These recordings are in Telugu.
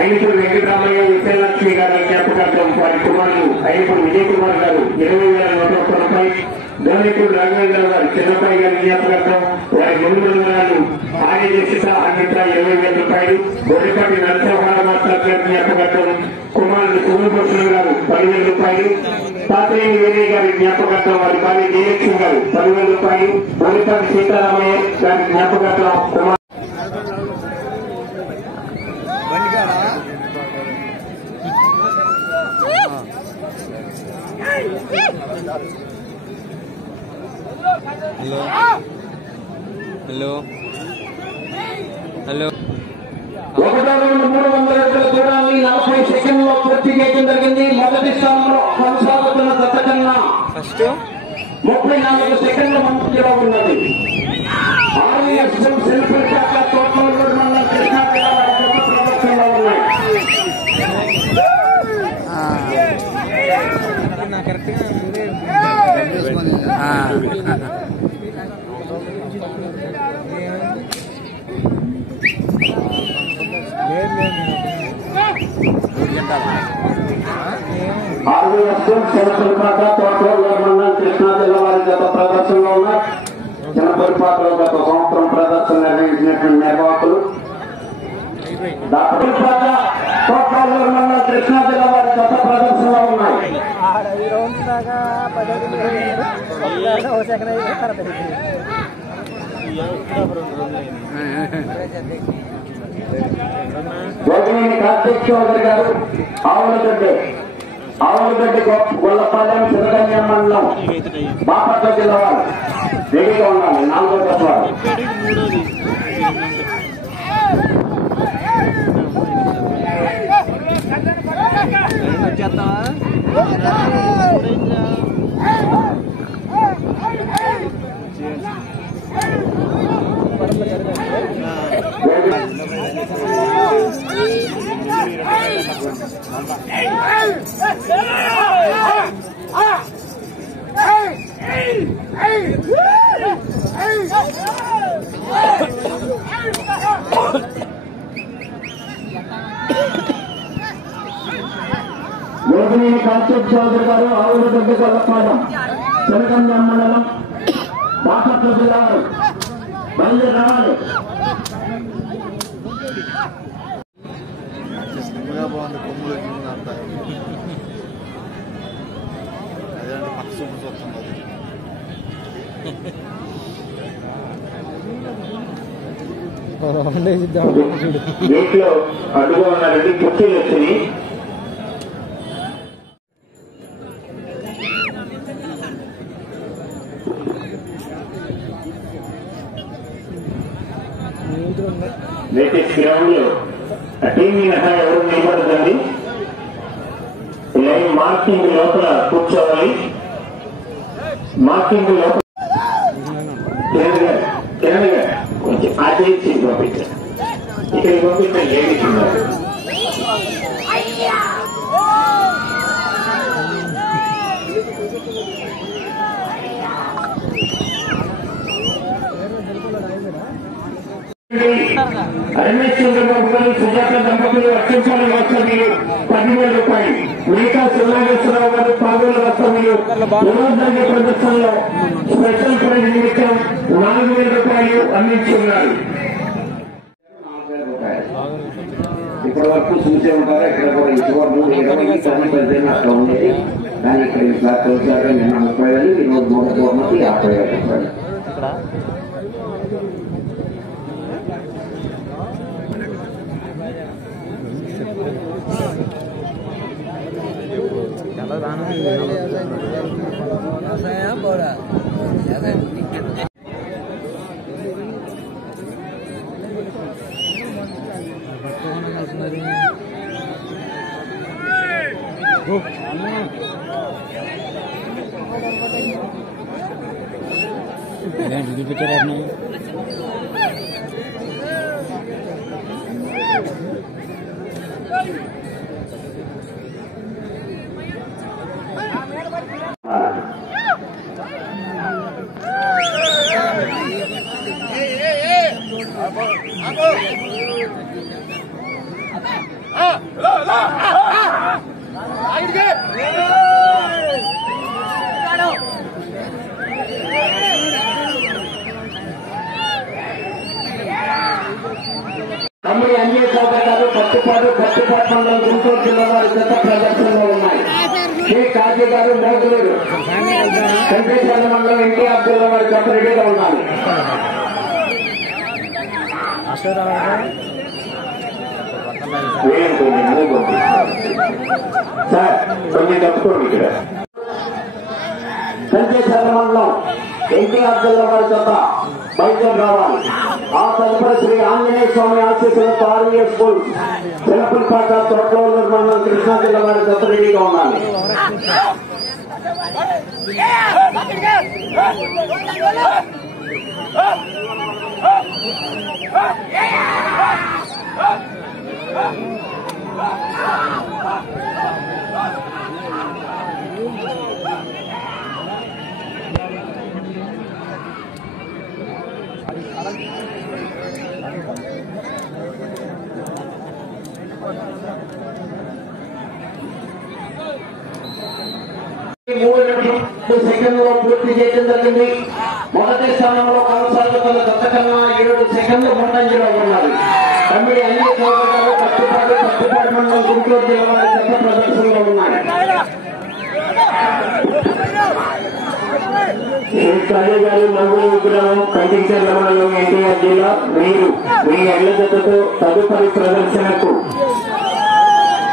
ఐదుగురు వెంకటరామయ్య విజయలక్ష్మి గారి జ్ఞాపకార్థం వారి కుమారులు ఐదుగురు విజయ్ కుమార్ గారు 20,101 రూపాయలు, ధోనిపూడి రాఘవేంద్ర గారు చిన్నపై గారి జ్ఞాపకార్థం వారి ముందు మండలాలు ఆర్యదీక్షిత అన్నిత 20,000 రూపాయలు, గొర్రెపాటి నరసింహారావు మాస్టర్ గారి జ్ఞాపకార్థం కుమారులు సోమభూషణ్ గారు 10,000 రూపాయలు, తాతయ్య వేరే గారి జ్ఞాపకార్థం వారి భార్య జయలక్ష్మి గారు 10,000 రూపాయలు, గొర్రెపాటి సీతారామయ్య గారి జ్ఞాపకార్థం కుమార్ హలో హలో 300 దూరాన్ని 40 సెకండ్లో పూర్తి చేయడం జరిగింది. మొదటి స్థానంలో కొనసాగుతున్న దత్త కన్నా ఫస్ట్ 34 సెకండ్ల ముందులో ఉన్నది. తోటూరు మండలం కృష్ణా జిల్లా ప్రదర్శనలో ఉన్నాయి. కృష్ణా జిల్లా వారి గత ప్రదర్శనలో ఉన్నాయి. జనపరిపాతలో గత సంవత్సరం ప్రదర్శన నిర్వహించినటువంటి నిర్వాహకులు కృష్ణా జిల్లా వారి గత ప్రదర్శనలో ఉన్నాయి. జోగినేని కార్తీక్ చౌదరి గారు ఆవులగడ్డి గొల్లపాలెం సిరగన్య మండలం బాపట్ల జిల్లా వారు రెడీగా ఉండాలి. 4వ దశ వారు యోగినేని కార్తీక్ చౌదరి గారు ఆవులగడ్డి గొల్లపాలెం సిరగన్య మండలం బాపట్ల జిల్లా వారు బయలుదేరి రావాలి. బాగుంది కొమ్ములు అంతా అదే పక్క సూపు చూస్తుంది. వీటిలో అడ్డుగా ఉన్నారండి కుర్చీలు వచ్చినాయి. లేటెస్ట్ గ్రౌండ్ లో టీం మినహా ఎవరు నిలబడదండి. లైన్ మార్కింగ్ లోపల కూర్చోవాలి. మార్కింగ్ లోపల కొంచెం ఆచరించి పంపించారు. ఇక్కడికి పంపించిన లేడీస్ ఉన్నారు. రమేష్ చంద్రబాబు గారు సుజాత దంపతులు అత్యంత వస్తమీలు 10,000 రూపాయలు, మిగతా సునాగేశ్వరరావు గారు 10,000 వస్తమీలు యువజన ప్రదర్శనలో స్పెషల్ ప్రైజ్ నిమిత్తం 4,000 రూపాయలు అందించి ఉన్నారు. ఇప్పటి వరకు చూసే ఉంటారా ఇక్కడ కూడా ఇటువంటి 20 అట్లా ఉండేది. కానీ ఇక్కడ ఇట్లా తొలిసారి నిన్న 30,000, ఈరోజు 350,000 రూపాయలు. తమ్ముడి అంజయ్య చౌదరి గారు పట్టుపాటు మండలం గుంటూరు జిల్లా వారి జత ప్రదర్శనలో ఉన్నాయి. షేక్ కాజీ గారు మోగులూరు వెంకటేశ్వర మండలం ఎన్టీఆర్ జిల్లా వారి జత రెడీగా ఉన్నారు. సార్ కొన్ని తప్పుకోండి. ఇక్కడ వెంకటేశ్వర మండలం ఎన్టీఆర్ జిల్లా వారి జత బయటకు రావాలి. ఆ తదుపరి శ్రీ ఆంజనేయ స్వామి ఆశీస్సులతో ఆర్వీఎస్ స్కూల్ చిలపలపాట తోటలూరు మండలం కృష్ణా జిల్లా వారి జత రెడీగా ఉండాలి. సెకండ్లో పూర్తి చేయడం జరిగింది. మొదటి స్థానంలో కొనసాగుతున్న గత కన్నా 7 సెకండ్లు ముందంజలో ఉన్నది. తమ్మిడి అన్ని చోట్ల పట్టుపాటు మండలం గుంటూరు జిల్లా వారి గత ప్రదర్శనలో ఉన్నాయి. గారు మంగళ విగ్రహం కంటించర్ల మండలం ఎన్టీఆర్ జిల్లా మీరు మీ ఎళ్ల జతతో తదుపరి ప్రదర్శనకు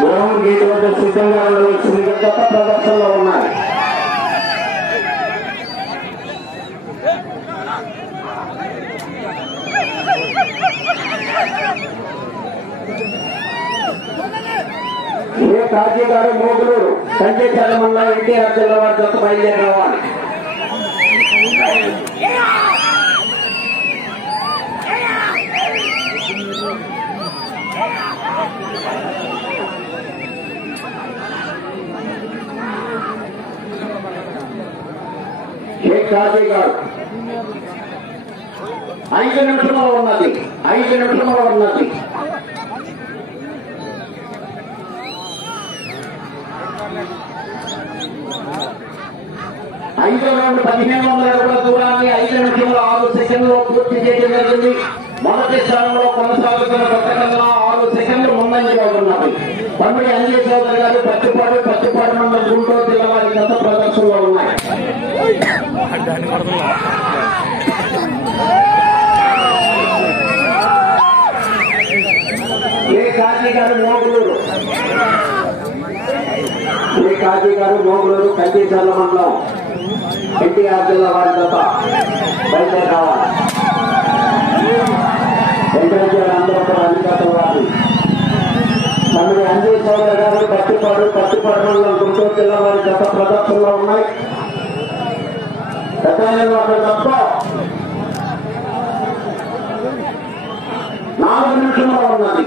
గ్రౌండ్ గేట్ వద్ద సిద్ధంగా ఉండవలసిన గత ప్రదర్శనలో ఉన్నాయి. ఏ కాజీ గారు మోగులూరు కంటించర్ల మండలం ఎన్టీఆర్ జిల్లా వారి జత బయలుదేరి రావాలి. షేక్ కాజీ గారు 5 నిమిషంలో ఉన్నది. 5 నిమిషంలో ఉన్నది. ఐదో రౌండ్ 1500 అడుగుల దూరాన్ని 5 నిమిషంలో 6 సెకండ్లో పూర్తి చేయడం జరిగింది. మొదటి స్థానంలో కొనసాగుతున్న కొత్త కన్నా 6 సెకండ్లు ముందంజలో ఉన్నది. తమ్మిడి అంజయ్య చౌదరి గారు పట్టుపాడు మండలం గుంటూరు జిల్లా వారి గత ప్రదర్శనలో ఉన్నాయి. ఏ కాజీ గారు మోగులూరు కంటించర్ల మండలం ఎన్టీఆర్ జిల్లా వారి జత బయలుదేరి రావాలి. వెంకటేశ్వర అందరూ అధికారుల వారి తమ్మిడి అంజయ్య చౌదరి గారు పట్టుపాడు మండలం గుంటూరు జిల్లా వారి జత ప్రదర్శనలో ఉన్నాయి. తప్ప 4 నిమిషంలో ఉన్నది.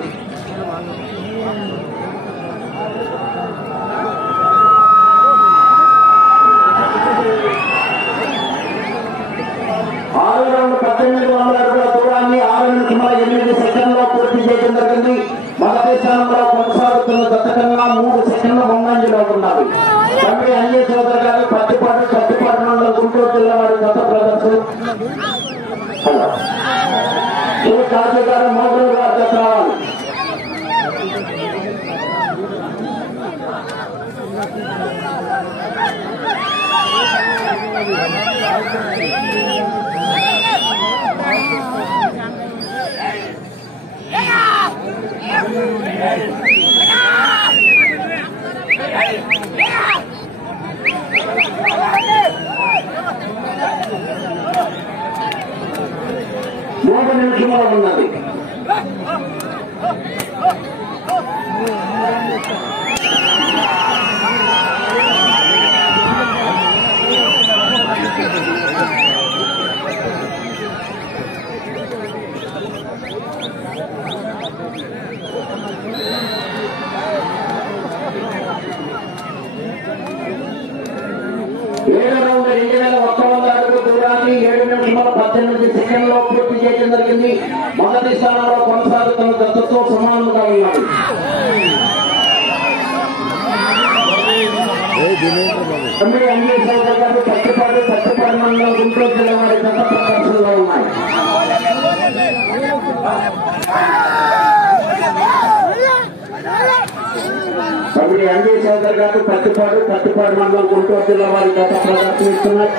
ఆరు రౌండ్ 1800 అడుగుల దూరాన్ని 6 నిమిషముల 8 సెకండ్లో పూర్తి చేయడం జరిగింది. మొదటి స్థానంలో కొనసాగుతున్న గత కన్నా 3 సెకండ్ల ముందంజలో ఉన్నది. తమ్మిడి అంజయ్య చౌదరి గారు పట్టుపాడు మండలం గుంటూరు జిల్లా వారి గత ప్రదర్శన. షేక్ కాజీ గారు మోగులూరు వారి జత రావాలి. మూడు నిమిషంలో ఉన్నది. రౌండ్ 2100 అడుగుల దూరాన్ని 7 నిమిషముల 18 సెకండ్లో పూర్తి చేయడం జరిగింది. మొదటి స్థానంలో కొనసాగుతున్న గతతో సమానంగా ఉన్నది. తొమ్మిది అంగీ సోదరు గారు పట్టుపాడు మండలం గుంటూరు జిల్లా వారి గత ప్రదర్శనలో ఉన్నాయి. తొమ్మిది అంగీ సోదరు గారు పట్టుపాడు మండలం గుంటూరు జిల్లా వారి గత ప్రదర్శనిస్తున్నారు.